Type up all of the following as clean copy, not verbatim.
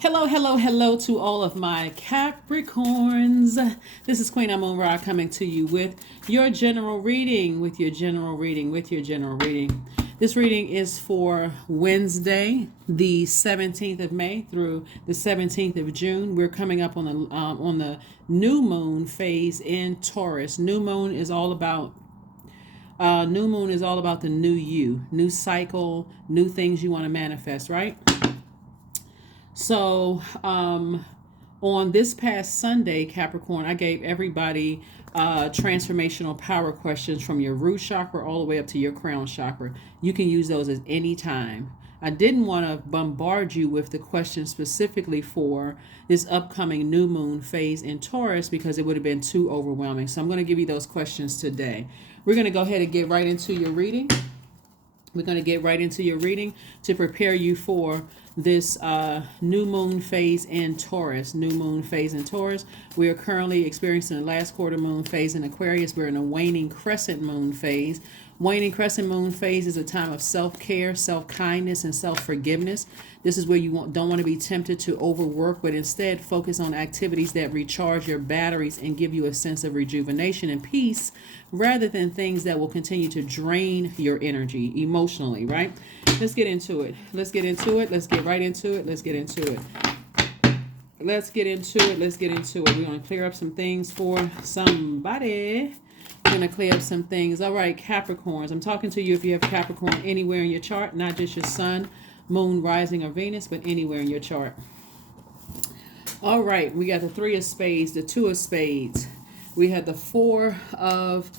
Hello, hello, hello to all of my Capricorns. This is Queen Amun-Ra coming to you with your general reading, This reading is for Wednesday, the 17th of May through the 17th of June. We're coming up on the new moon phase in Taurus. New moon is all about the new you, new cycle, new things you want to manifest, right? So, on this past Sunday, Capricorn, I gave everybody transformational power questions from your root chakra all the way up to your crown chakra. You can use those at any time. I didn't want to bombard you with the questions specifically for this upcoming new moon phase in Taurus because it would have been too overwhelming. So I'm going to give you those questions today. We're going to go ahead and get right into your reading. To prepare you for this new moon phase in Taurus. We are currently experiencing the last quarter moon phase in Aquarius. We're in a waning crescent moon phase. Waning crescent moon phase is a time of self-care, self-kindness, and self-forgiveness. This is where you don't want to be tempted to overwork, but instead focus on activities that recharge your batteries and give you a sense of rejuvenation and peace, rather than things that will continue to drain your energy emotionally, right? Let's get into it. Let's get right into it. Let's get into it. We're going to clear up some things for somebody. Going to clear up some things. All right, Capricorns. I'm talking to you if you have Capricorn anywhere in your chart, not just your sun, moon, rising, or Venus, but anywhere in your chart. All right, we got the 3 of spades, the 2 of spades. We had the 4 of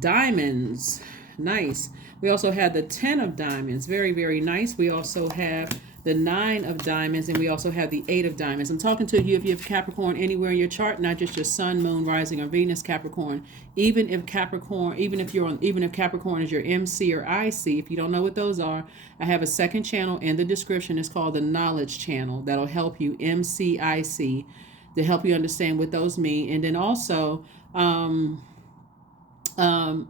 diamonds. Nice. We also had the 10 of diamonds. Very, very nice. We also have the 9 of diamonds, and we also have the 8 of diamonds. I'm talking to you if you have Capricorn anywhere in your chart, not just your sun, moon, rising, or Venus, Capricorn. Even if Capricorn is your MC or IC, if you don't know what those are, I have a second channel in the description. It's called the Knowledge Channel. That'll help you, MCIC, to help you understand what those mean. And then also,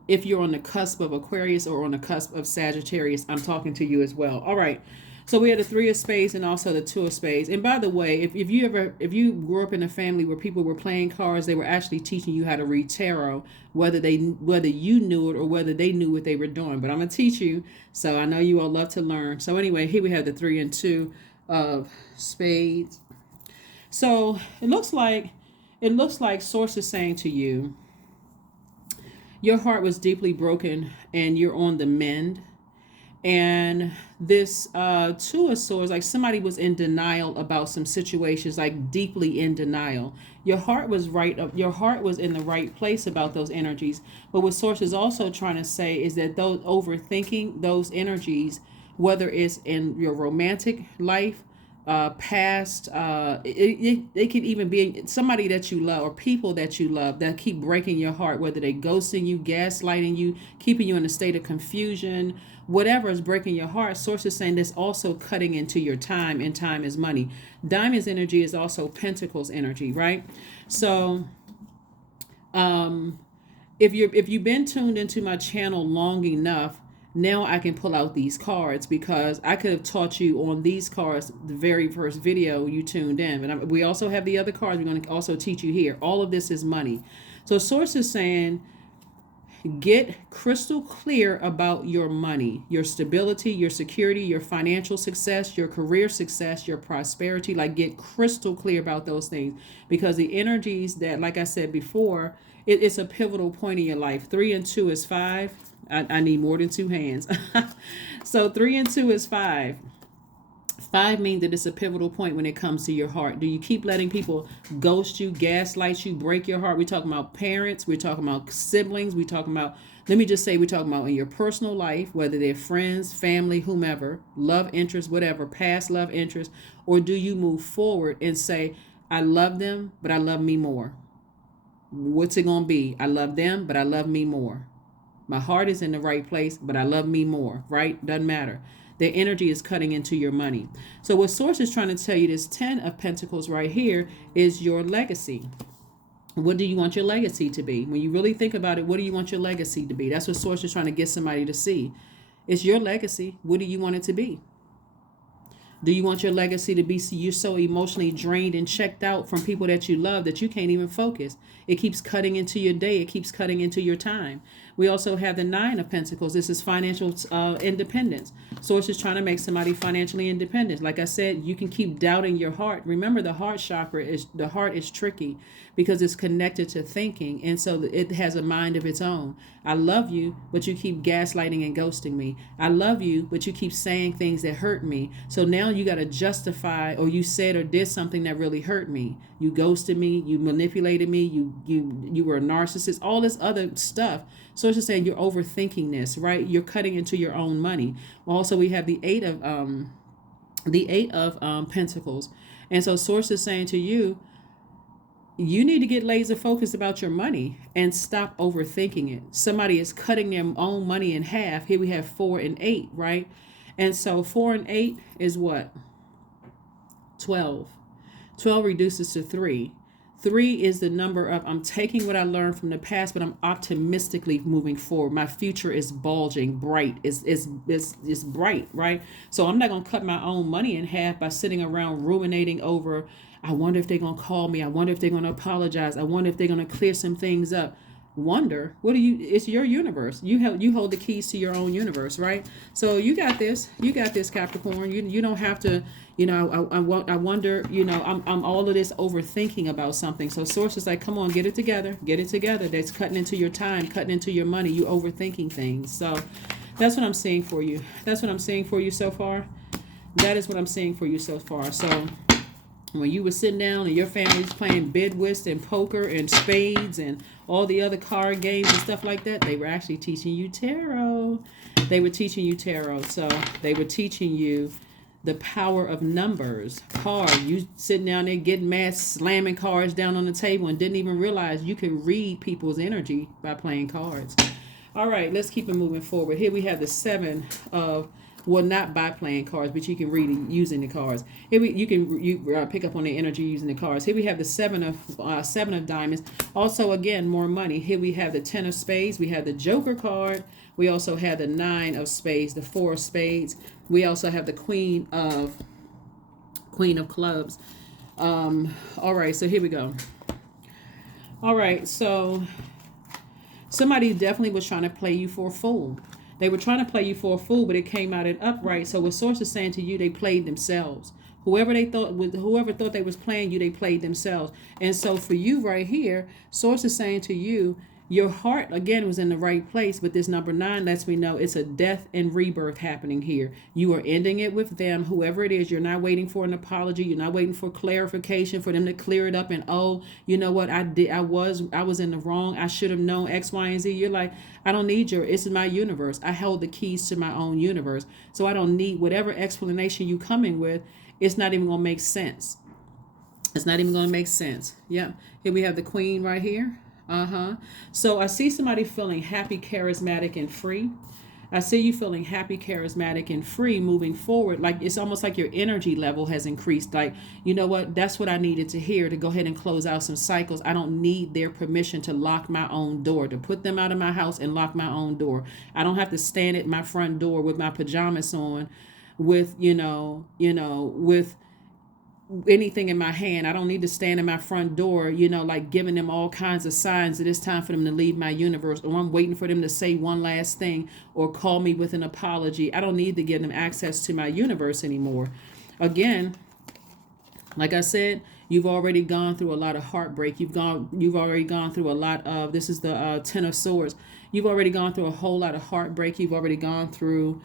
if you're on the cusp of Aquarius or on the cusp of Sagittarius, I'm talking to you as well. All right. So we had the 3 of spades and also the 2 of spades. And by the way, if you grew up in a family where people were playing cards, they were actually teaching you how to read tarot, whether you knew it or whether they knew what they were doing. But I'm gonna teach you, so I know you all love to learn. So anyway, here we have the 3 and 2 of spades. So it looks like Source is saying to you, your heart was deeply broken and you're on the mend. And this 2 of swords, like somebody was in denial about some situations, like deeply in denial. Your heart was in the right place about those energies. But what Source is also trying to say is that those overthinking those energies, whether it's in your romantic life, past, they could even be somebody that you love or people that you love that keep breaking your heart, whether they ghosting you, gaslighting you, keeping you in a state of confusion, whatever is breaking your heart. Source is saying this also cutting into your time, and time is money. Diamond's energy is also Pentacles energy, right? So if you've been tuned into my channel long enough, now I can pull out these cards because I could have taught you on these cards the very first video you tuned in. But we also have the other cards we're going to also teach you here. All of this is money. So Source is saying, get crystal clear about your money, your stability, your security, your financial success, your career success, your prosperity. Like, get crystal clear about those things, because the energies that, like I said before, it's a pivotal point in your life. 3 and 2 is 5. I need more than 2 hands. So 3 and 2 is 5. 5 means that it's a pivotal point when it comes to your heart. Do you keep letting people ghost you, gaslight you, break your heart? We're talking about parents. We're talking about siblings. We're talking about in your personal life, whether they're friends, family, whomever, love interest, whatever, past love interest. Or do you move forward and say, I love them, but I love me more? What's it going to be? I love them, but I love me more. My heart is in the right place, but I love me more, right? Doesn't matter. Their energy is cutting into your money. So what Source is trying to tell you, this 10 of Pentacles right here, is your legacy. What do you want your legacy to be? When you really think about it, what do you want your legacy to be? That's what Source is trying to get somebody to see. It's your legacy. What do you want it to be? Do you want your legacy to be you're so emotionally drained and checked out from people that you love that you can't even focus? It keeps cutting into your day. It keeps cutting into your time. We also have the Nine of Pentacles. This is financial independence. Source is trying to make somebody financially independent. Like I said, you can keep doubting your heart. Remember, the heart chakra the heart is tricky because it's connected to thinking, and so it has a mind of its own. I love you, but you keep gaslighting and ghosting me. I love you, but you keep saying things that hurt me. So now you got to justify, or you said or did something that really hurt me. You ghosted me. You manipulated me. You were a narcissist. All this other stuff. So it's just saying you're overthinking this, right? You're cutting into your own money. Also, we have the Eight of Pentacles, and so Source is saying to you, you need to get laser focused about your money and stop overthinking it. Somebody is cutting their own money in half. Here we have 4 and 8, right? And so 4 and 8 is what? 12. 12 reduces to 3. 3 is the number of I'm taking what I learned from the past, but I'm optimistically moving forward. My future is bulging, bright. It's bright, right? So I'm not going to cut my own money in half by sitting around ruminating over, I wonder if they're going to call me. I wonder if they're going to apologize. I wonder if they're going to clear some things up. Wonder, it's your universe. You hold the keys to your own universe, right? So you got this Capricorn. You don't have to, I wonder, I'm all of this overthinking about something. So Source is like, come on, get it together. That's cutting into your time, cutting into your money. You overthinking things. So that's what I'm seeing for you. That's what I'm seeing for you so far. That is what I'm seeing for you so far. So when you were sitting down and your family's playing bid whist and poker and spades and all the other card games and stuff like that, they were actually teaching you tarot. So they were teaching you the power of numbers. You sitting down there getting mad, slamming cards down on the table and didn't even realize you can read people's energy by playing cards. All right, let's keep it moving forward. Here we have the 7 of, well, not by playing cards, but you can read it using the cards. Here you pick up on the energy using the cards. Here we have the 7 of diamonds. Also, again, more money. Here we have the 10 of spades. We have the Joker card. We also have the 9 of spades, the 4 of spades. We also have the Queen of clubs. All right, so here we go. All right, so somebody definitely was trying to play you for a fool. They were trying to play you for a fool, but it came out at upright. So what Source is saying to you, they played themselves. Whoever thought they was playing you, they played themselves. And so for you right here, Source is saying to you, your heart, again, was in the right place, but this number 9 lets me know it's a death and rebirth happening here. You are ending it with them, whoever it is. You're not waiting for an apology. You're not waiting for clarification, for them to clear it up and, oh, you know what, I was in the wrong. I should have known X, Y, and Z. You're like, I don't need this is my universe. I held the keys to my own universe. So I don't need whatever explanation you coming with. It's not even going to make sense. Yeah. Here we have the Queen right here. So I see somebody feeling happy, charismatic, and free. I see you feeling happy, charismatic, and free moving forward. Like it's almost like your energy level has increased. Like, you know what? That's what I needed to hear to go ahead and close out some cycles. I don't need their permission to lock my own door, to put them out of my house and lock my own door. I don't have to stand at my front door with my pajamas on with, with anything in my hand. I don't need to stand in my front door, like giving them all kinds of signs that it's time for them to leave my universe, or I'm waiting for them to say one last thing or call me with an apology. I don't need to give them access to my universe anymore. Again, like I said, you've already gone through a lot of heartbreak. You've already gone through a lot of, this is the 10 of swords. You've already gone through a whole lot of heartbreak. You've already gone through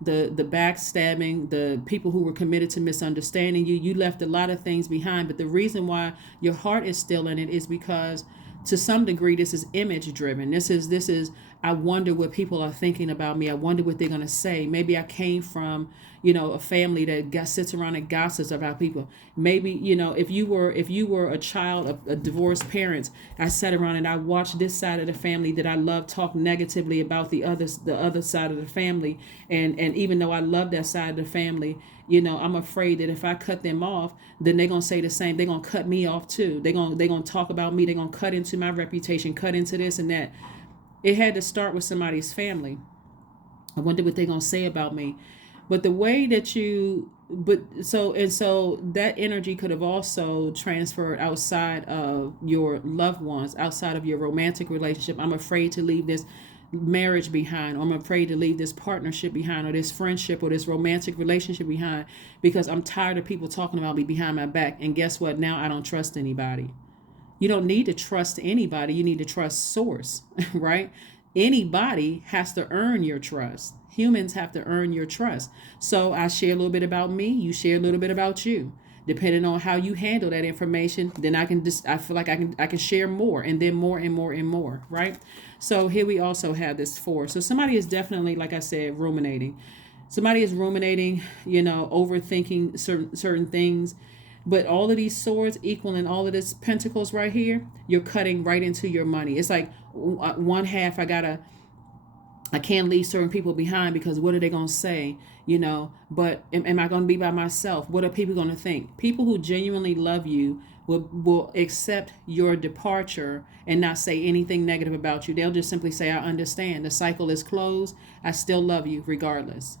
the backstabbing, the people who were committed to misunderstanding you. You left a lot of things behind, but the reason why your heart is still in it is because to some degree this is image driven. This is I wonder what people are thinking about me. I wonder what they're going to say. Maybe I came from, a family that sits around and gossips about people. Maybe, if you were a child of a divorced parents, I sat around and I watched this side of the family that I love talk negatively about the other side of the family. And even though I love that side of the family, I'm afraid that if I cut them off, then they're going to say the same. They're going to cut me off too. They're going to talk about me. They're going to cut into my reputation, cut into this and that. It had to start with somebody's family. I wonder what they're gonna say about me. But the way that you so that energy could have also transferred outside of your loved ones, outside of your romantic relationship. I'm afraid to leave this marriage behind, or I'm afraid to leave this partnership behind, or this friendship or this romantic relationship behind, because I'm tired of people talking about me behind my back. And guess what? Now I don't trust anybody. You don't need to trust anybody. You need to trust source, right? Anybody has to earn your trust. Humans have to earn your trust. So I share a little bit about me. You share a little bit about you. Depending on how you handle that information, then I feel like I can share more, and then more and more and more, right? So here we also have this 4. So somebody is definitely, like I said, ruminating. Somebody is ruminating, overthinking certain things. But all of these swords equaling all of this pentacles right here, you're cutting right into your money. It's like one half, I can't leave certain people behind because what are they going to say? But am I going to be by myself? What are people going to think? People who genuinely love you will accept your departure and not say anything negative about you. They'll just simply say, I understand. The cycle is closed. I still love you regardless.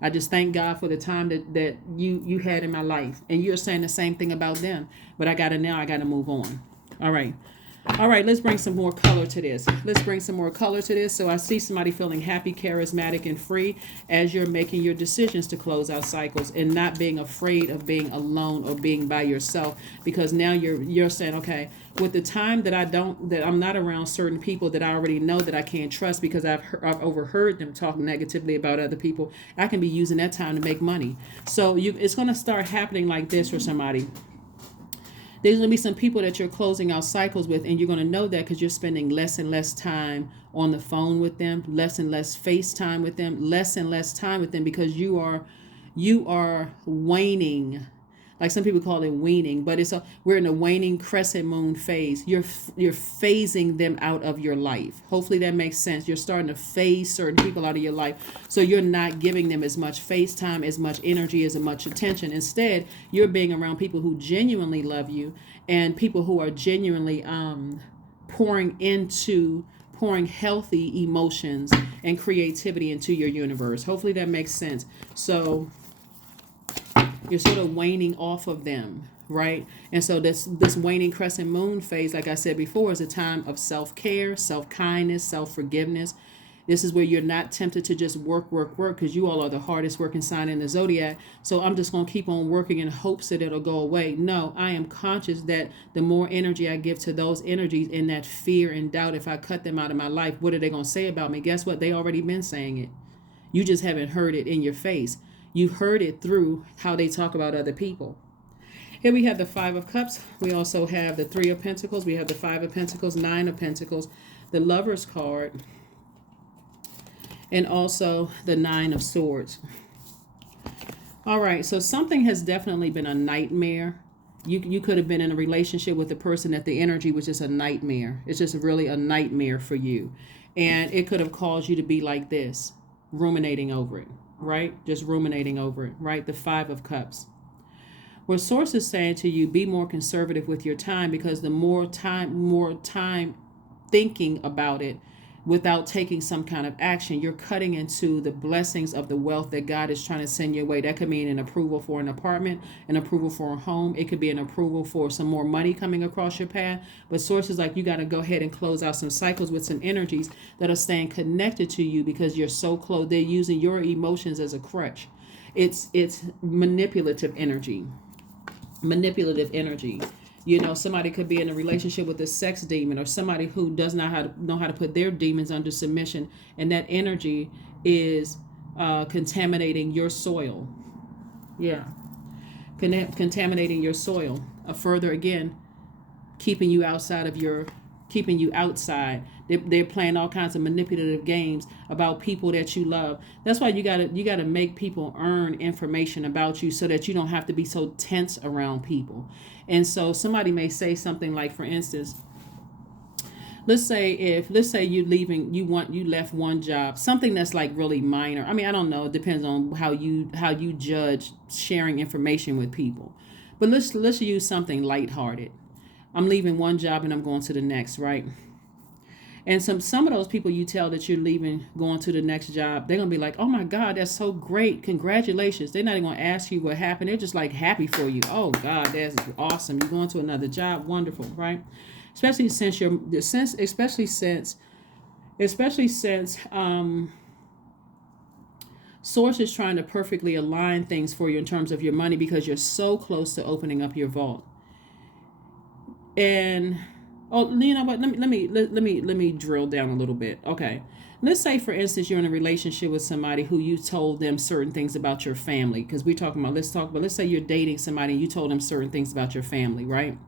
I just thank God for the time that you had in my life. And you're saying the same thing about them. But I got to move on. All right. All right, let's bring some more color to this. So I see somebody feeling happy, charismatic, and free as you're making your decisions to close out cycles, and not being afraid of being alone or being by yourself, because now you're saying, okay, with the time that I'm not around certain people that I already know that I can't trust because I've overheard them talk negatively about other people, I can be using that time to make money. So it's going to start happening like this for somebody. There's going to be some people that you're closing out cycles with, and you're going to know that because you're spending less and less time on the phone with them, less and less FaceTime with them, less and less time with them, because you are waning. Like some people call it weaning, but we're in a waning crescent moon phase. You're phasing them out of your life. Hopefully that makes sense. You're starting to phase certain people out of your life, so you're not giving them as much FaceTime, as much energy, as much attention. Instead, you're being around people who genuinely love you, and people who are genuinely pouring healthy emotions and creativity into your universe. Hopefully that makes sense. So you're sort of waning off of them, right? And so this waning crescent moon phase, like I said before, is a time of self-care, self-kindness, self-forgiveness. This is where you're not tempted to just work, because you all are the hardest working sign in the Zodiac. So I'm just going to keep on working in hopes that it'll go away. No, I am conscious that the more energy I give to those energies in that fear and doubt, if I cut them out of my life, what are they going to say about me? Guess what? They already been saying it. You just haven't heard it in your face. You've heard it through how they talk about other people. Here we have the 5 of Cups. We also have the 3 of Pentacles. We have the 5 of Pentacles, 9 of Pentacles, the Lover's card, and also the 9 of Swords. All right, so something has definitely been a nightmare. You could have been in a relationship with a person that the energy was just a nightmare. It's just really a nightmare for you. And it could have caused you to be like this, ruminating over it. Right? Just ruminating over it, right? The 5 of Cups. Where Source is saying to you, be more conservative with your time, because the more time thinking about it without taking some kind of action, you're cutting into the blessings of the wealth that God is trying to send your way. That could mean an approval for an apartment, an approval for a home. It could be an approval for some more money coming across your path. But Source is like, you got to go ahead and close out some cycles with some energies that are staying connected to you, because you're so close. They're using your emotions as a crutch. It's manipulative energy. Somebody could be in a relationship with a sex demon, or somebody who does not know how to put their demons under submission, and that energy is contaminating your soil. Yeah, contaminating your soil. Further again, keeping you outside. They're playing all kinds of manipulative games about people that you love. That's why you gotta make people earn information about you, so that you don't have to be so tense around people. And so somebody may say something like, for instance, let's say you left one job, something that's like really minor. I mean, I don't know. It depends on how you judge sharing information with people. But let's use something lighthearted. I'm leaving one job and I'm going to the next, right? And some of those people you tell that you're leaving, going to the next job, they're gonna be like, "Oh my God, that's so great! Congratulations!" They're not even gonna ask you what happened. They're just like happy for you. Oh God, that's awesome! You're going to another job, wonderful, right? Especially since Source is trying to perfectly align things for you in terms of your money because you're so close to opening up your vault. And you know what? Let me drill down a little bit. Okay, let's say for instance you're in a relationship with somebody who you told them certain things about your family, because we're talking about let's say you're dating somebody and you told them certain things about your family, right?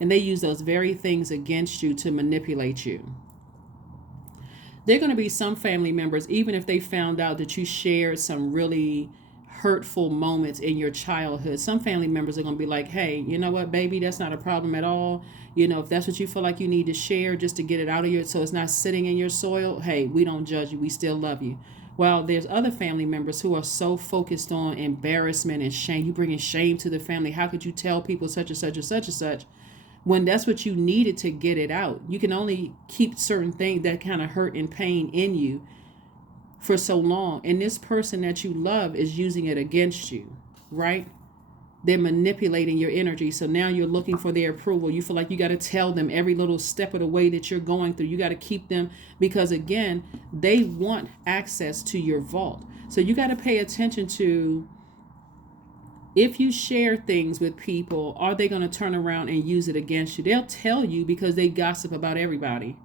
And they use those very things against you to manipulate you. There are going to be some family members, even if they found out that you shared some really hurtful moments in your childhood, some family members are going to be like, "Hey, you know what, baby, that's not a problem at all. You know, if that's what you feel like you need to share just to get it out of you so it's not sitting in your soil, hey, we don't judge you. We still love you." Well, there's other family members who are so focused on embarrassment and shame. You bringing shame to the family. How could you tell people such and such and such and such? When that's what you needed to get it out. You can only keep certain things that kind of hurt and pain in you for so long. And this person that you love is using it against you, right? They're manipulating your energy. So now you're looking for their approval. You feel like you got to tell them every little step of the way that you're going through. You got to keep them because, again, they want access to your vault. So you got to pay attention to, if you share things with people, are they going to turn around and use it against you? They'll tell you because they gossip about everybody.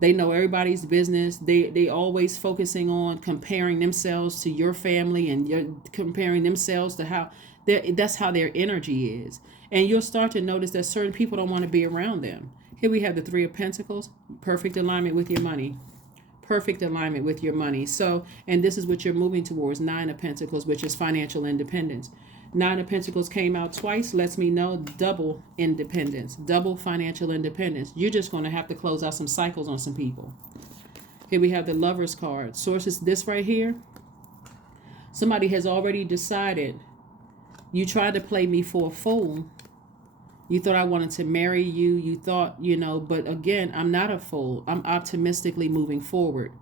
They know everybody's business. They always focusing on comparing themselves to your family, and you're comparing themselves to how that's how their energy is. And you'll start to notice that certain people don't want to be around them. Here we have the Three of Pentacles, perfect alignment with your money. Perfect alignment with your money. So, and this is what you're moving towards, Nine of Pentacles, which is financial independence. Nine of Pentacles came out twice, lets me know double independence, double financial independence. You're just going to have to close out some cycles on some people. Here we have the Lover's card. Sources, this right here, somebody has already decided, you tried to play me for a fool. You thought I wanted to marry you. You thought, but again, I'm not a fool. I'm optimistically moving forward.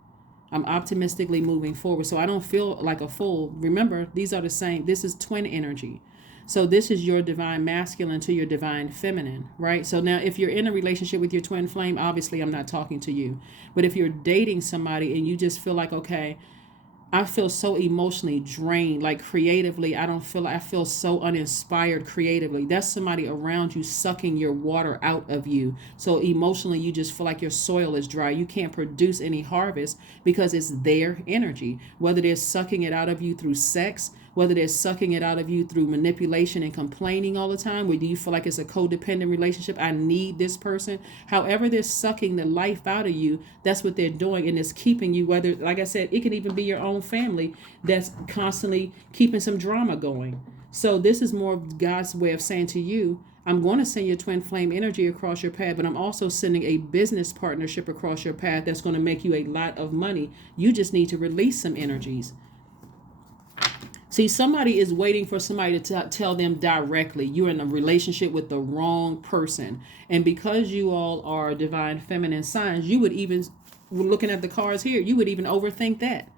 So I don't feel like a fool. Remember, these are the same. This is twin energy. So this is your divine masculine to your divine feminine, right? So now if you're in a relationship with your twin flame, obviously I'm not talking to you. But if you're dating somebody and you just feel like, okay, I feel so emotionally drained, like creatively, I feel so uninspired creatively. That's somebody around you sucking your water out of you. So emotionally, you just feel like your soil is dry. You can't produce any harvest because it's their energy. Whether they're sucking it out of you through sex, whether they're sucking it out of you through manipulation and complaining all the time, where do you feel like it's a codependent relationship? I need this person. However they're sucking the life out of you, that's what they're doing, and it's keeping you, whether, like I said, it can even be your own family that's constantly keeping some drama going. So this is more of God's way of saying to you, I'm going to send your twin flame energy across your path, but I'm also sending a business partnership across your path that's going to make you a lot of money. You just need to release some energies. See, somebody is waiting for somebody to tell them directly, you're in a relationship with the wrong person. And because you all are divine feminine signs, you would even, looking at the cards here, you would even overthink that.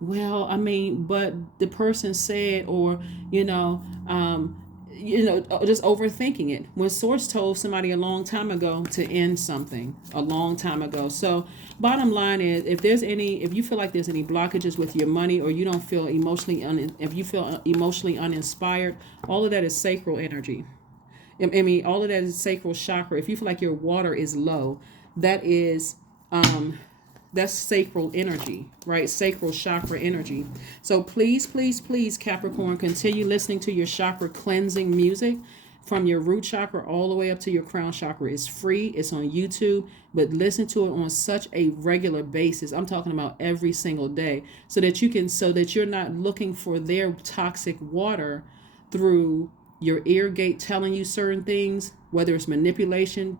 Well, I mean, but the person said, or, just overthinking it. When Source told somebody a long time ago to end something, a long time ago. So bottom line is, if you feel like there's any blockages with your money, or you don't feel if you feel emotionally uninspired, all of that is sacral energy. All of that is sacral chakra. If you feel like your water is low, that is, that's sacral energy, right? Sacral chakra energy. So please, please, please, Capricorn, continue listening to your chakra cleansing music from your root chakra all the way up to your crown chakra. It's free. It's on YouTube, but listen to it on such a regular basis. I'm talking about every single day, so that you're not looking for their toxic water through your ear gate telling you certain things, whether it's manipulation.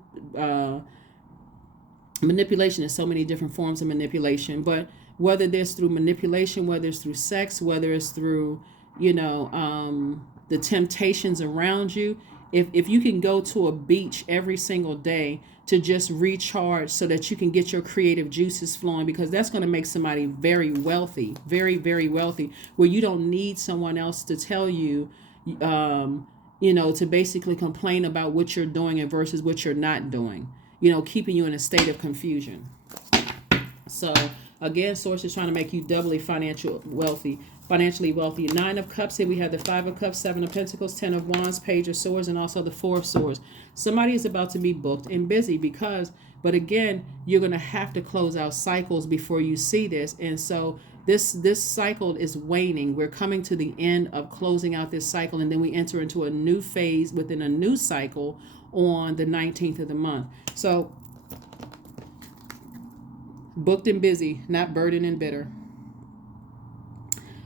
Manipulation is so many different forms of manipulation, but whether there's through manipulation, whether it's through sex, whether it's through, the temptations around you, If you can go to a beach every single day to just recharge so that you can get your creative juices flowing, because that's going to make somebody very wealthy, very, very wealthy, where you don't need someone else to tell you, to basically complain about what you're doing and versus what you're not doing, keeping you in a state of confusion. So again, source is trying to make you doubly financially wealthy. Nine of Cups. Here we have the Five of Cups, Seven of Pentacles, Ten of Wands, Page of Swords, and also the Four of Swords. Somebody is about to be booked and busy but again, you're going to have to close out cycles before you see this. And so this cycle is waning. We're coming to the end of closing out this cycle, and then we enter into a new phase within a new cycle on the 19th of the month. So booked and busy, not burdened and bitter.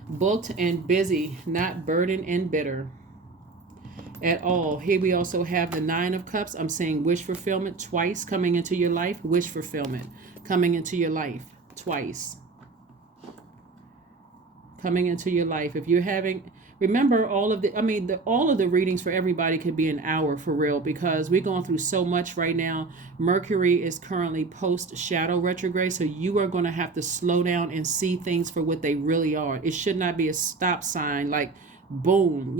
Booked and busy, not burdened and bitter at all. Here we also have the Nine of Cups. I'm saying wish fulfillment twice coming into your life. Wish fulfillment coming into your life twice. Coming into your life. If you're having, remember all of the readings for everybody could be an hour for real, because we're going through so much right now. Mercury is currently post shadow retrograde, so you are going to have to slow down and see things for what they really are. It should not be a stop sign like boom,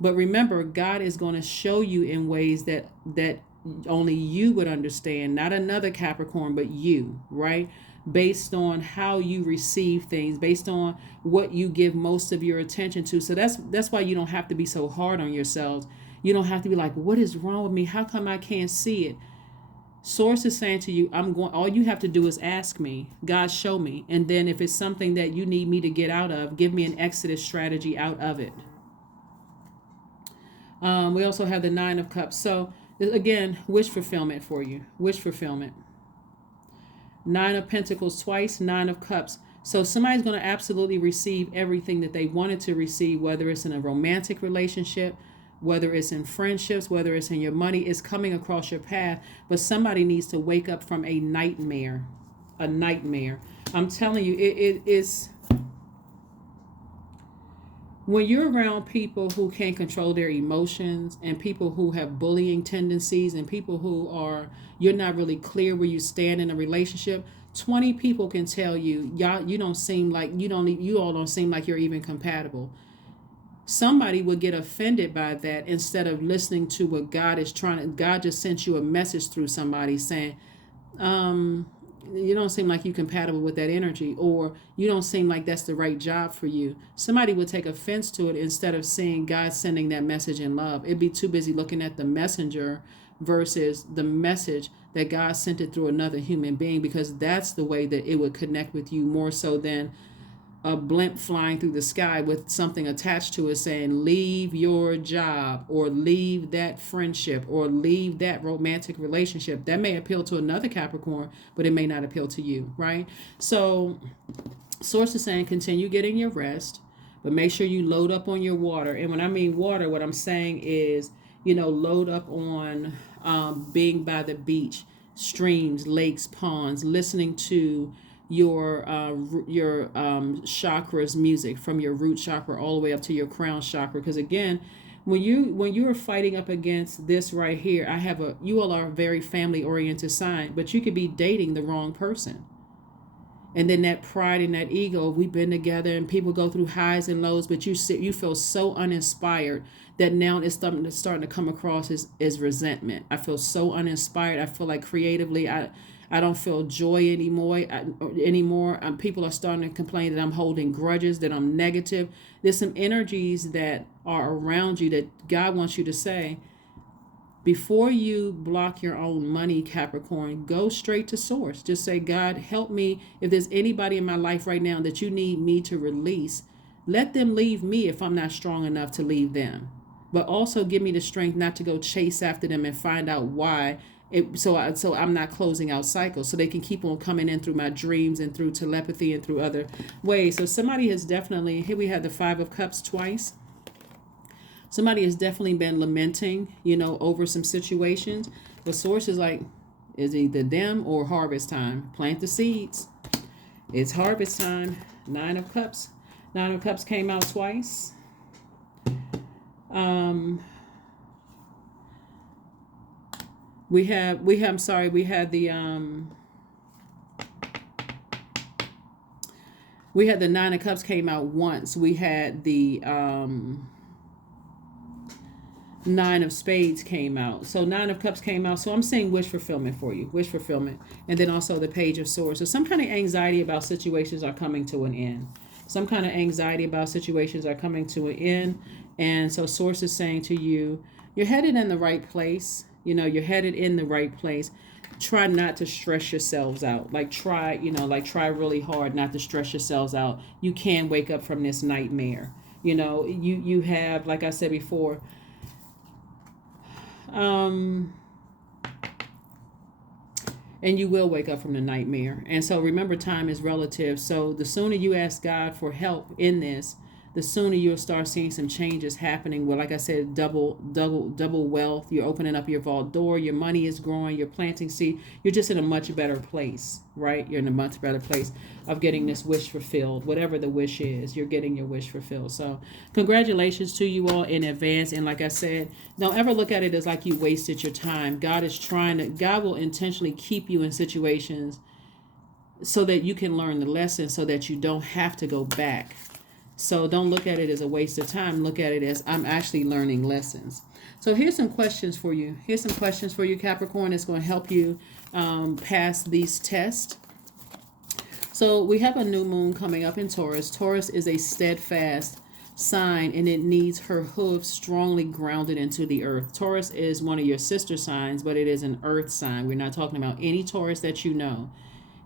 But remember, God is going to show you in ways that only you would understand, not another Capricorn, but you, right? Based on how you receive things, based on what you give most of your attention to. So that's why you don't have to be so hard on yourselves. You don't have to be like, what is wrong with me? How come I can't see it? Source is saying to you, all you have to do is ask me. God, show me. And then if it's something that you need me to get out of, give me an exodus strategy out of it. We also have the Nine of Cups. So again, wish fulfillment for you. Wish fulfillment. Nine of Pentacles twice, Nine of Cups. So somebody's going to absolutely receive everything that they wanted to receive, whether it's in a romantic relationship, whether it's in friendships, whether it's in your money, is coming across your path. But somebody needs to wake up from a nightmare. A nightmare. I'm telling you, it is. When you're around people who can't control their emotions, and people who have bullying tendencies, and people who you're not really clear where you stand in a relationship, 20 people can tell you, you all don't seem like you're even compatible. Somebody would get offended by that instead of listening to what God just sent you a message through somebody saying, you don't seem like you're compatible with that energy, or you don't seem like that's the right job for you. Somebody would take offense to it instead of seeing God sending that message in love. It'd be too busy looking at the messenger versus the message that God sent it through another human being, because that's the way that it would connect with you more so than a blimp flying through the sky with something attached to it saying, leave your job, or leave that friendship, or leave that romantic relationship. That may appeal to another Capricorn, but it may not appeal to you, right? So source is saying continue getting your rest, but make sure you load up on your water. And when I mean water, what I'm saying is, load up on being by the beach, streams, lakes, ponds, listening to your chakras music, from your root chakra all the way up to your crown chakra. Because again, when you are fighting up against this right here, you all are a very family oriented sign, but you could be dating the wrong person. And then that pride and that ego, we've been together, and people go through highs and lows, but you feel so uninspired that now it's starting to come across as resentment. I feel so uninspired. I feel like creatively, I don't feel joy anymore. People are starting to complain that I'm holding grudges, that I'm negative. There's some energies that are around you that God wants you to say, before you block your own money, Capricorn, go straight to source. Just say, God, help me. If there's anybody in my life right now that you need me to release, let them leave me if I'm not strong enough to leave them. But also give me the strength not to go chase after them and find out why. So I'm not closing out cycles, so they can keep on coming in through my dreams and through telepathy and through other ways. So somebody has definitely, here we have the Five of Cups twice. Somebody has definitely been lamenting, over some situations. The source is like, is either them or harvest time. Plant the seeds. It's harvest time. Nine of Cups. Nine of Cups came out twice. I'm sorry, we had the Nine of Cups came out once. We had the Nine of Spades came out. So Nine of Cups came out. So I'm saying wish fulfillment for you. Wish fulfillment. And then also the Page of Swords. So some kind of anxiety about situations are coming to an end. Some kind of anxiety about situations are coming to an end. And so Source is saying to you, you're headed in the right place. You know, you're headed in the right place. Try not to stress yourselves out. Like try really hard not to stress yourselves out. You can wake up from this nightmare. You know, you have, like I said before, and you will wake up from the nightmare. And so remember, time is relative. So the sooner you ask God for help in this, the sooner you'll start seeing some changes happening. Well, like I said, double wealth. You're opening up your vault door. Your money is growing. You're planting seed. You're just in a much better place, right? You're in a much better place of getting this wish fulfilled. Whatever the wish is, you're getting your wish fulfilled. So congratulations to you all in advance. And like I said, don't ever look at it as like you wasted your time. God will intentionally keep you in situations so that you can learn the lesson, so that you don't have to go back. So don't look at it as a waste of time. Look at it as I'm actually learning lessons. So here's some questions for you. Capricorn, that's going to help you pass these tests. So we have a new moon coming up in Taurus. Taurus is a steadfast sign, and it needs her hooves strongly grounded into the earth. Taurus is one of your sister signs, but it is an earth sign. We're not talking about any Taurus that you know.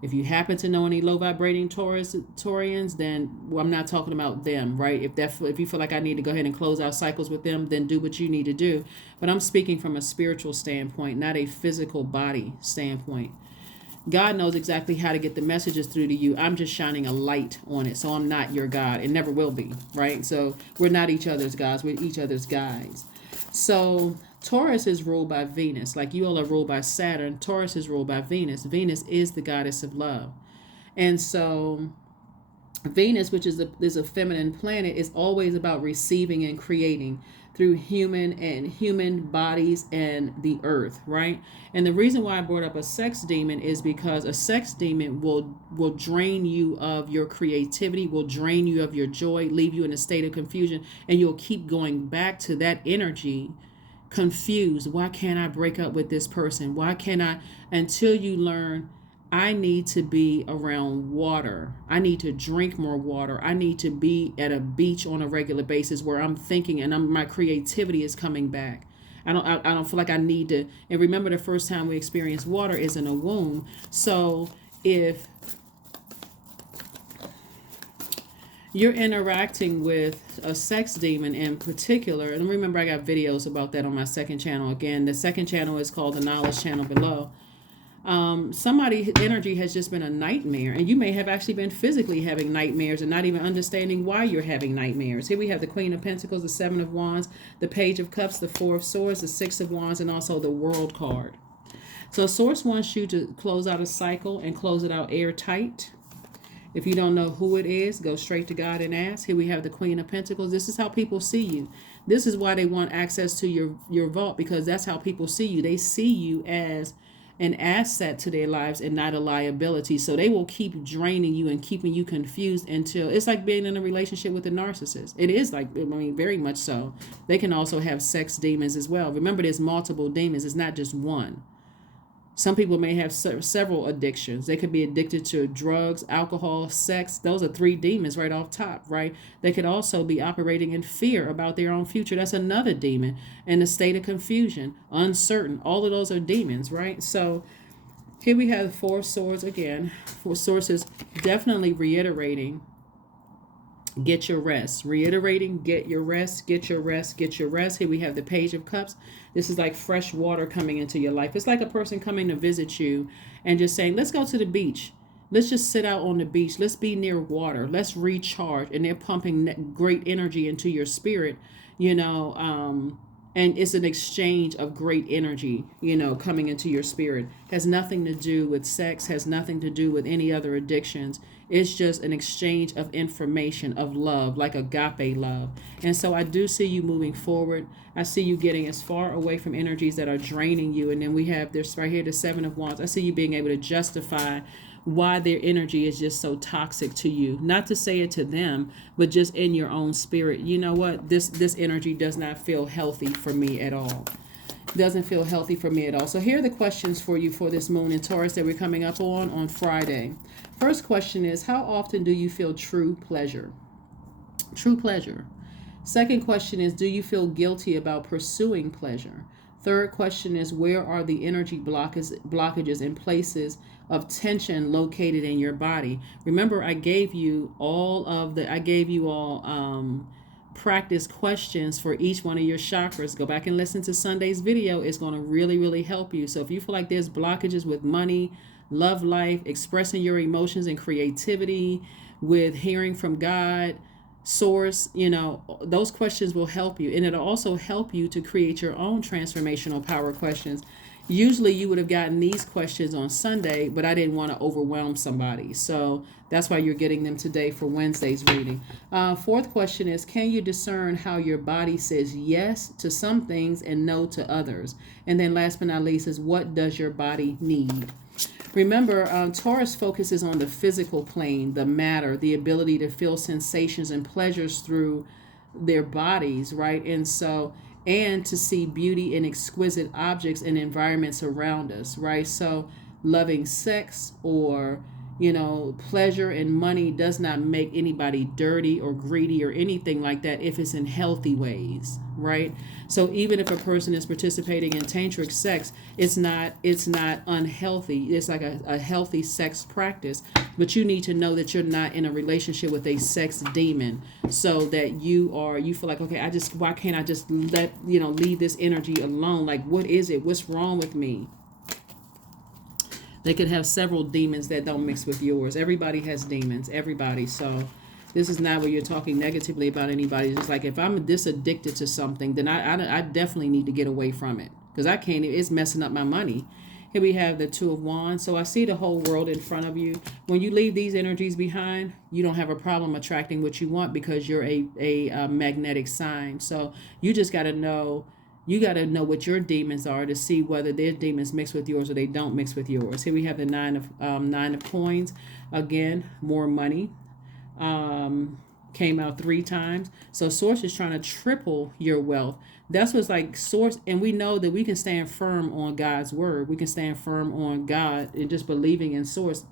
If you happen to know any low vibrating Taurians, then I'm not talking about them, right? If you feel like I need to go ahead and close out cycles with them, then do what you need to do. But I'm speaking from a spiritual standpoint, not a physical body standpoint. God knows exactly how to get the messages through to you. I'm just shining a light on it. So I'm not your God. It never will be, right? So we're not each other's gods. We're each other's guides. So Taurus is ruled by Venus. Like you all are ruled by Saturn. Taurus is ruled by Venus. Venus is the goddess of love. And so Venus, which is a feminine planet, is always about receiving and creating through human bodies and the earth, right? And the reason why I brought up a sex demon is because a sex demon will drain you of your creativity, will drain you of your joy, leave you in a state of confusion, and you'll keep going back to that energy confused. Why can't I break up with this person? Why can't I? Until you learn, I need to be around water. I need to drink more water. I need to be at a beach on a regular basis where I'm thinking and my creativity is coming back. I don't feel like I need to. And remember, the first time we experience water is in a womb. So if you're interacting with a sex demon in particular, and remember I got videos about that on my second channel. Again, the second channel is called the Knowledge Channel below. Somebody's energy has just been a nightmare, and you may have actually been physically having nightmares and not even understanding why you're having nightmares. Here we have the Queen of Pentacles, the Seven of Wands, the Page of Cups, the Four of Swords, the Six of Wands, and also the World card. So Source wants you to close out a cycle and close it out airtight. If you don't know who it is, go straight to God and ask. Here we have the Queen of Pentacles. This is how people see you. This is why they want access to your vault, because that's how people see you. They see you as an asset to their lives and not a liability. So they will keep draining you and keeping you confused until it's like being in a relationship with a narcissist. It is like, I mean, very much so. They can also have sex demons as well. Remember, there's multiple demons. It's not just one. Some people may have several addictions. They could be addicted to drugs, alcohol, sex. Those are three demons right off top, right? They could also be operating in fear about their own future. That's another demon. And a state of confusion, uncertain. All of those are demons, right? So here we have the Four of Swords again. Four Swords definitely reiterating, get your rest. Reiterating, get your rest, get your rest, get your rest. Here we have the Page of Cups. This is like fresh water coming into your life. It's like a person coming to visit you and just saying, let's go to the beach. Let's just sit out on the beach. Let's be near water. Let's recharge. And they're pumping great energy into your spirit, you know, And it's an exchange of great energy, coming into your spirit. Has nothing to do with sex, has nothing to do with any other addictions. It's just an exchange of information, of love, like agape love. And so I do see you moving forward. I see you getting as far away from energies that are draining you. And then we have this right here, the Seven of Wands. I see you being able to justify why their energy is just so toxic to you. Not to say it to them, but just in your own spirit. You know what? This energy does not feel healthy for me at all. Doesn't feel healthy for me at all. So here are the questions for you for this moon in Taurus that we're coming up on Friday. First question is, how often do you feel true pleasure? True pleasure. Second question is, do you feel guilty about pursuing pleasure? Third question is, where are the energy blockages and places of tension located in your body? Remember, I gave you all practice questions for each one of your chakras. Go back and listen to Sunday's video. It's going to really, really help you. So if you feel like there's blockages with money, love life, expressing your emotions and creativity, with hearing from God, source, those questions will help you. And it'll also help you to create your own transformational power questions. Usually you would have gotten these questions on Sunday, but I didn't want to overwhelm somebody. So that's why you're getting them today for Wednesday's reading. Fourth question is, can you discern how your body says yes to some things and no to others? And then last but not least is, what does your body need? Remember, Taurus focuses on the physical plane, the matter, the ability to feel sensations and pleasures through their bodies, right? And to see beauty in exquisite objects and environments around us, right? So loving sex or, pleasure and money does not make anybody dirty or greedy or anything like that if it's in healthy ways, right? So even if a person is participating in tantric sex, it's not unhealthy. It's like a healthy sex practice, but you need to know that you're not in a relationship with a sex demon, so that you feel like, okay, why can't I just leave this energy alone? Like, what is it? What's wrong with me? They could have several demons that don't mix with yours. Everybody has demons, everybody. So this is not where you're talking negatively about anybody. It's just like, if I'm this addicted to something, then I definitely need to get away from it, because I can't. It's messing up my money. Here we have the Two of Wands. So I see the whole world in front of you. When you leave these energies behind, you don't have a problem attracting what you want, because you're a magnetic sign. So you just got to know. You got to know what your demons are to see whether their demons mix with yours or they don't mix with yours. Here we have the nine of coins. Again, more money. Came out 3 times. So source is trying to triple your wealth. That's what's like source. And we know that we can stand firm on God's word. We can stand firm on God and just believing in source.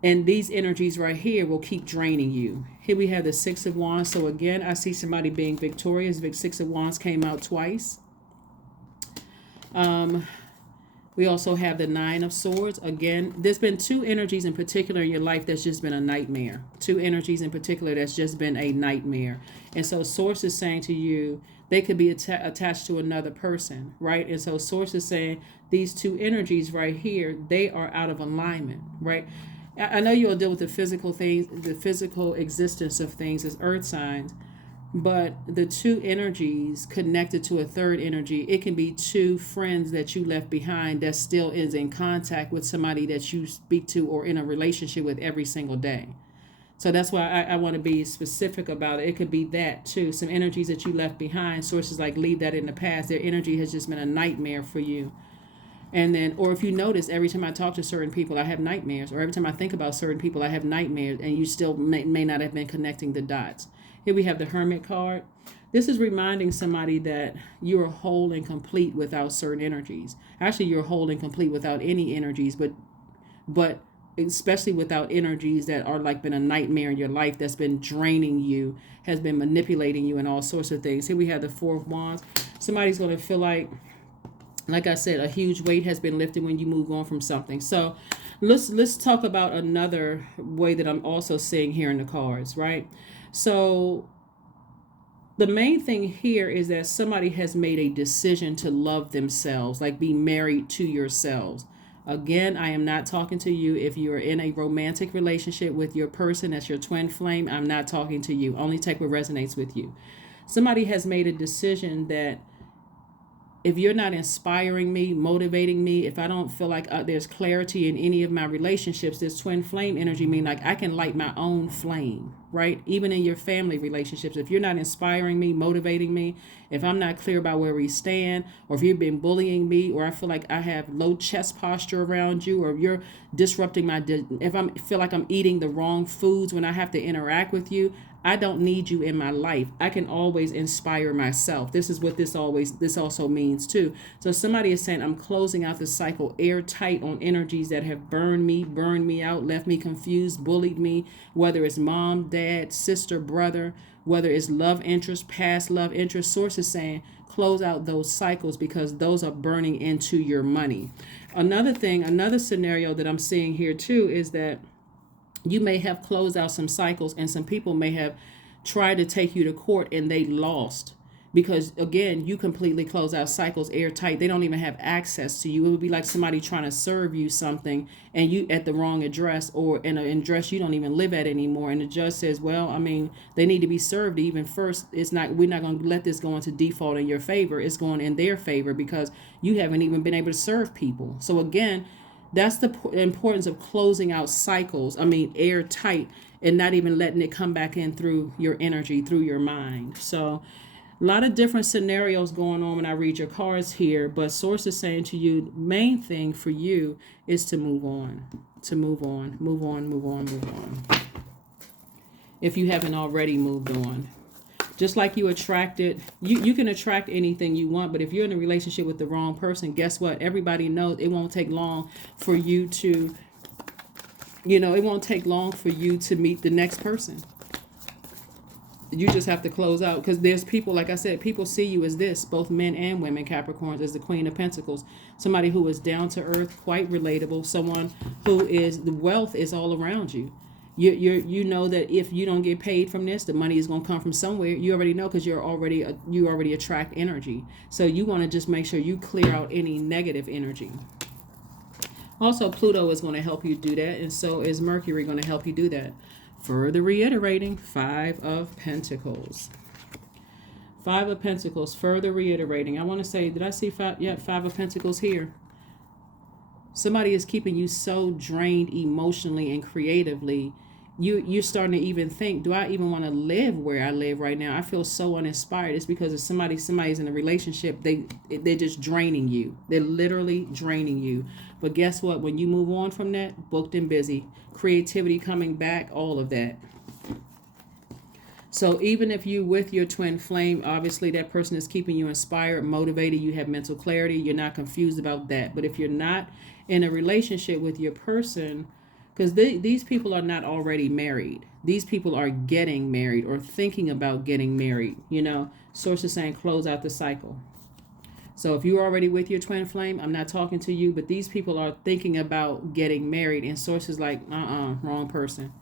And these energies right here will keep draining you. Here we have the Six of Wands. So again, I see somebody being victorious. Six of Wands came out twice. We also have the Nine of Swords. Again, there's been 2 energies in particular in your life that's just been a nightmare. 2 energies in particular that's just been a nightmare. And so Source is saying to you, they could be attached to another person, right? And so Source is saying these 2 energies right here, they are out of alignment, right? I know you'll deal with the physical things, the physical existence of things as earth signs, but the 2 energies connected to a third energy, it can be 2 friends that you left behind that still is in contact with somebody that you speak to or in a relationship with every single day. So that's why I want to be specific about it. It could be that too. Some energies that you left behind, sources like leave that in the past. Their energy has just been a nightmare for you. And then, or if you notice, every time I talk to certain people, I have nightmares. Or every time I think about certain people, I have nightmares. And you still may not have been connecting the dots. Here we have the Hermit card. This is reminding somebody that you're whole and complete without certain energies. Actually, you're whole and complete without any energies, but especially without energies that are like been a nightmare in your life, that's been draining you, has been manipulating you and all sorts of things. Here we have the Four of Wands. Somebody's going to feel like I said, a huge weight has been lifted when you move on from something. So let's talk about another way that I'm also seeing here in the cards, right? So the main thing here is that somebody has made a decision to love themselves, like be married to yourselves. Again, I am not talking to you if you're in a romantic relationship with your person, that's your twin flame. I'm not talking to you. Only take what resonates with you. Somebody has made a decision that if you're not inspiring me, motivating me, if I don't feel like there's clarity in any of my relationships, this twin flame energy mean like I can light my own flame, right? Even in your family relationships, if you're not inspiring me, motivating me, if I'm not clear about where we stand, or if you've been bullying me, or I feel like I have low chest posture around you, or you're disrupting if I feel like I'm eating the wrong foods when I have to interact with you, I don't need you in my life. I can always inspire myself. This is what this also means too. So somebody is saying, I'm closing out the cycle airtight on energies that have burned me out, left me confused, bullied me, whether it's mom, dad, sister, brother, whether it's love interest, past love interest. Source is saying, close out those cycles because those are burning into your money. Another scenario that I'm seeing here too is that you may have closed out some cycles and some people may have tried to take you to court and they lost because, again, you completely close out cycles airtight. They don't even have access to you. It would be like somebody trying to serve you something and you at the wrong address, or in an address you don't even live at anymore. And the judge says, well, I mean, they need to be served even first. We're not going to let this go into default in your favor. It's going in their favor because you haven't even been able to serve people. So again, that's the importance of closing out cycles. Airtight, and not even letting it come back in through your energy, through your mind. So a lot of different scenarios going on when I read your cards here, but Source is saying to you, main thing for you is to move on, move on. If you haven't already moved on. Just like you attracted, you can attract anything you want, but if you're in a relationship with the wrong person, guess what? Everybody knows it won't take long for you to, it won't take long for you to meet the next person. You just have to close out because there's people, like I said, people see you as this, both men and women, Capricorns, as the Queen of Pentacles. Somebody who is down to earth, quite relatable, someone who is, the wealth is all around you. You know that if you don't get paid from this, the money is going to come from somewhere. You already know because you already attract energy. So you want to just make sure you clear out any negative energy. Also, Pluto is going to help you do that, and so is Mercury going to help you do that. Further reiterating, 5 of Pentacles. 5 of Pentacles, further reiterating. I want to say, did I see 5? Yeah, 5 of Pentacles here. Somebody is keeping you so drained emotionally and creatively. You're starting to even think, do I even want to live where I live right now? I feel so uninspired. It's because if somebody's in a relationship, they're just draining you. They're literally draining you. But guess what? When you move on from that, booked and busy, creativity coming back, all of that. So even if you with your twin flame, obviously that person is keeping you inspired, motivated, you have mental clarity, you're not confused about that. But if you're not in a relationship with your person, because these people are not already married. These people are getting married or thinking about getting married. Source is saying close out the cycle. So if you're already with your twin flame, I'm not talking to you, but these people are thinking about getting married. And Source is like, wrong person.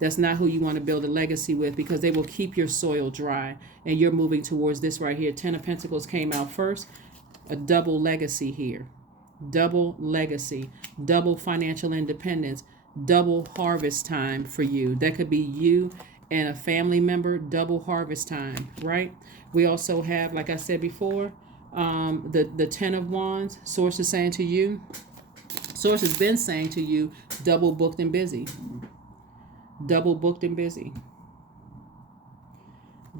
That's not who you want to build a legacy with because they will keep your soil dry. And you're moving towards this right here. 10 of Pentacles came out first. A double legacy here. Double legacy. Double financial independence. Double harvest time for you. That could be you and a family member. Double harvest time, right? We also have, like I said before, the 10 of Wands. Source is saying to you, Source has been saying to you, double booked and busy. Double booked and busy.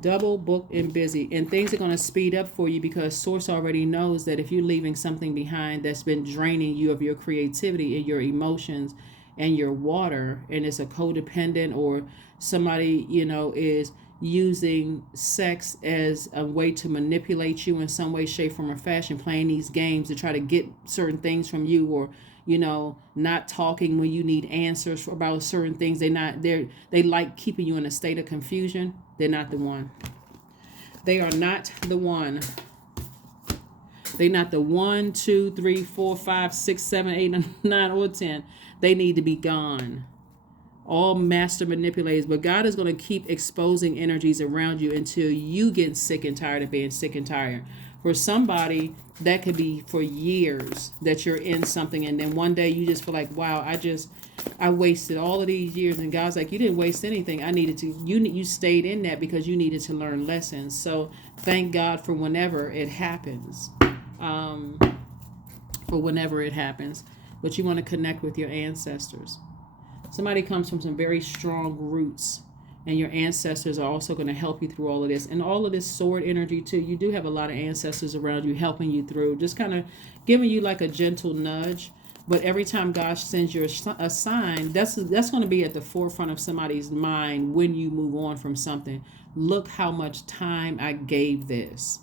Double booked and busy. And things are going to speed up for you because Source already knows that if you're leaving something behind that's been draining you of your creativity and your emotions and your water, and it's a codependent or somebody, is using sex as a way to manipulate you in some way, shape, form, or fashion, playing these games to try to get certain things from you, or not talking when you need answers about certain things. They like keeping you in a state of confusion. They're not the one. They are not the one. They're not the 1, 2, 3, 4, 5, 6, 7, 8, 9, or 10. They need to be gone. All master manipulators. But God is going to keep exposing energies around you until you get sick and tired of being sick and tired. For somebody, that could be for years that you're in something, and then one day you just feel like, wow, I wasted all of these years, and God's like, you didn't waste anything. I needed to, you stayed in that because you needed to learn lessons. So thank God for whenever it happens. Um, for whenever it happens. But you want to connect with your ancestors. Somebody comes from some very strong roots, and your ancestors are also going to help you through all of this. And all of this sword energy too. You do have a lot of ancestors around you helping you through, just kind of giving you like a gentle nudge. But every time God sends you a sign, that's going to be at the forefront of somebody's mind when you move on from something. Look how much time I gave this.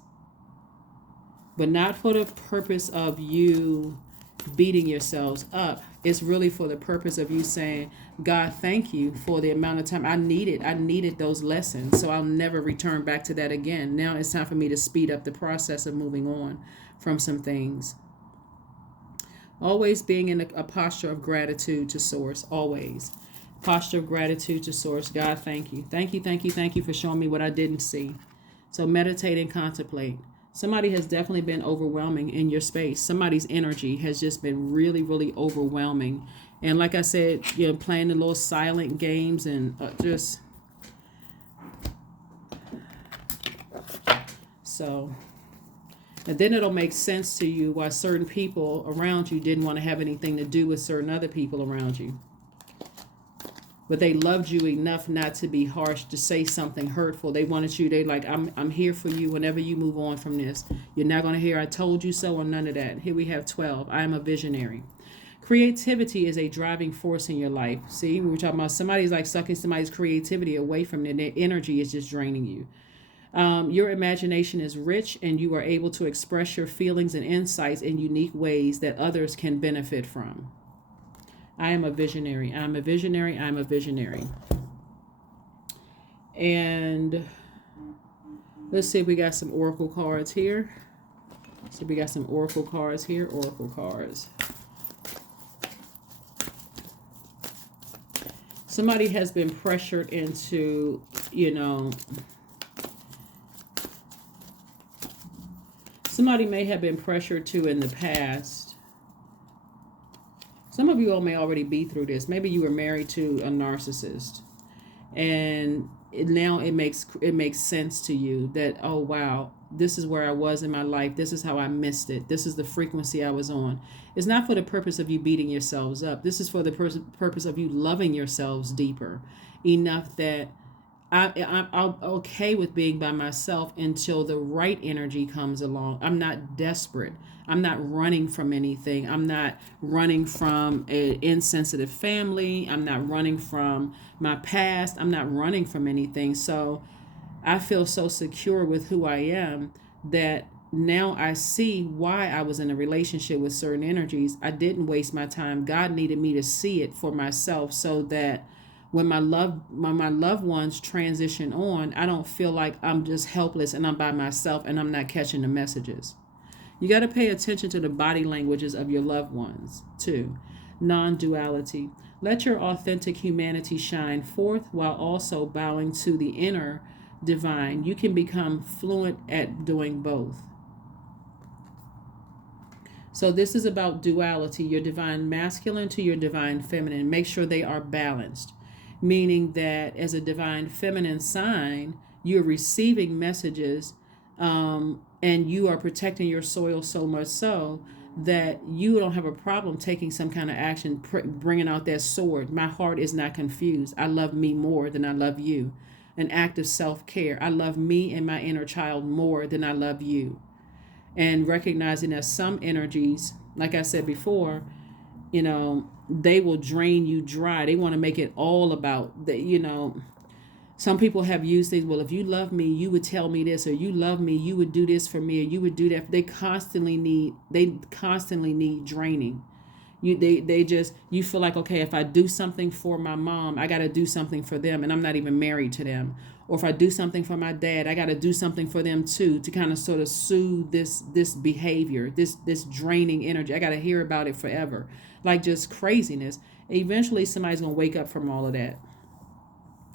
But not for the purpose of you beating yourselves up. It's really for the purpose of you saying, God, thank you for the amount of time I needed those lessons. So I'll never return back to that again. Now it's time for me to speed up the process of moving on from some things. Always being in a posture of gratitude to Source. Always. Posture of gratitude to Source. God, thank you. Thank you, thank you, thank you for showing me what I didn't see. So meditate and contemplate. Somebody has definitely been overwhelming in your space. Somebody's energy has just been really, really overwhelming. And like I said, playing the little silent games and just... So... And then it'll make sense to you why certain people around you didn't want to have anything to do with certain other people around you. But they loved you enough not to be harsh, to say something hurtful. They wanted you, they like, I'm here for you whenever you move on from this. You're not going to hear I told you so or none of that. Here we have 12. I am a visionary. Creativity is a driving force in your life. See, we were talking about somebody's like sucking somebody's creativity away from them. Their energy is just draining you. Your imagination is rich, and you are able to express your feelings and insights in unique ways that others can benefit from. I am a visionary. I'm a visionary. I'm a visionary. And let's see if we got some oracle cards here. So we got some oracle cards here. Oracle cards. Somebody has been pressured into, somebody may have been pressured to in the past. Some of you all may already be through this. Maybe you were married to a narcissist, and now it makes sense to you that, oh wow, this is where I was in my life. This is how I missed it. This is the frequency I was on. It's not for the purpose of you beating yourselves up. This is for the purpose of you loving yourselves deeper enough that I'm okay with being by myself until the right energy comes along. I'm not desperate. I'm not running from anything. I'm not running from an insensitive family. I'm not running from my past. I'm not running from anything. So I feel so secure with who I am that now I see why I was in a relationship with certain energies. I didn't waste my time. God needed me to see it for myself so that when my loved ones transition on, I don't feel like I'm just helpless and I'm by myself and I'm not catching the messages. You got to pay attention to the body languages of your loved ones too. Non-duality. Let your authentic humanity shine forth while also bowing to the inner divine. You can become fluent at doing both. So this is about duality, your divine masculine to your divine feminine. Make sure they are balanced. Meaning that as a divine feminine sign, you're receiving messages and you are protecting your soil so much so that you don't have a problem taking some kind of action, bringing out that sword. My heart is not confused. I love me more than I love you. An act of self-care. I love me and my inner child more than I love you. And recognizing that some energies, like I said before, they will drain you dry. They want to make it all about that. Some people have used things. Well, if you love me, you would tell me this, or you love me, you would do this for me, or you would do that. They constantly need draining. You feel like, okay, if I do something for my mom, I got to do something for them, and I'm not even married to them. Or if I do something for my dad, I got to do something for them too, to kind of sort of soothe this behavior, this draining energy. I got to hear about it forever. Like just craziness. Eventually somebody's going to wake up from all of that.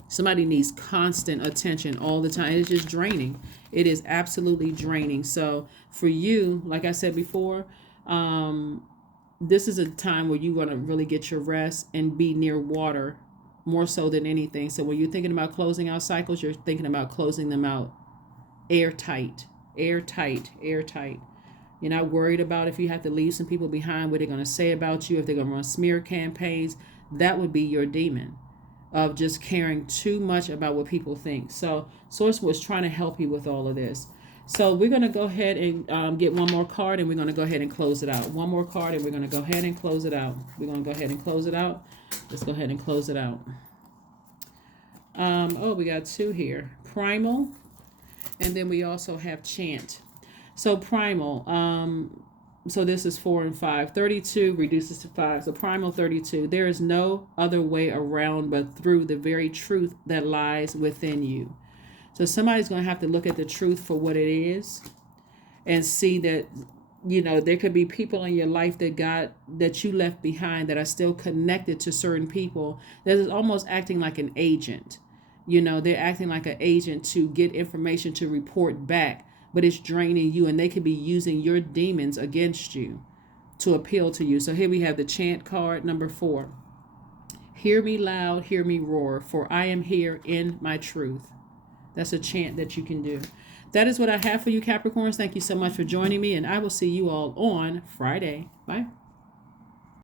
Somebody needs constant attention all the time. It's just draining. It is absolutely draining. So for you, like I said before, this is a time where you want to really get your rest and be near water more so than anything. So when you're thinking about closing out cycles, you're thinking about closing them out airtight, airtight, airtight. You're not worried about if you have to leave some people behind, what they're going to say about you, if they're going to run smear campaigns. That would be your demon of just caring too much about what people think. So Source was trying to help you with all of this. So we're going to go ahead and get one more card, and we're going to go ahead and close it out. One more card, and we're going to go ahead and close it out. We're going to go ahead and close it out. Let's go ahead and close it out. Oh, we got two here. Primal, and then we also have Chant. So Primal, so this is 4 and 5. 32 reduces to 5. So Primal 32. There is no other way around but through the very truth that lies within you. So somebody's going to have to look at the truth for what it is and see that, you know, there could be people in your life that you left behind that are still connected to certain people that is almost acting like an agent. You know, they're acting like an agent to get information to report back, but it's draining you, and they could be using your demons against you to appeal to you. So here we have the Chant card, number 4. Hear me loud, hear me roar, for I am here in my truth. That's a chant that you can do. That is what I have for you, Capricorns. Thank you so much for joining me, and I will see you all on Friday. Bye.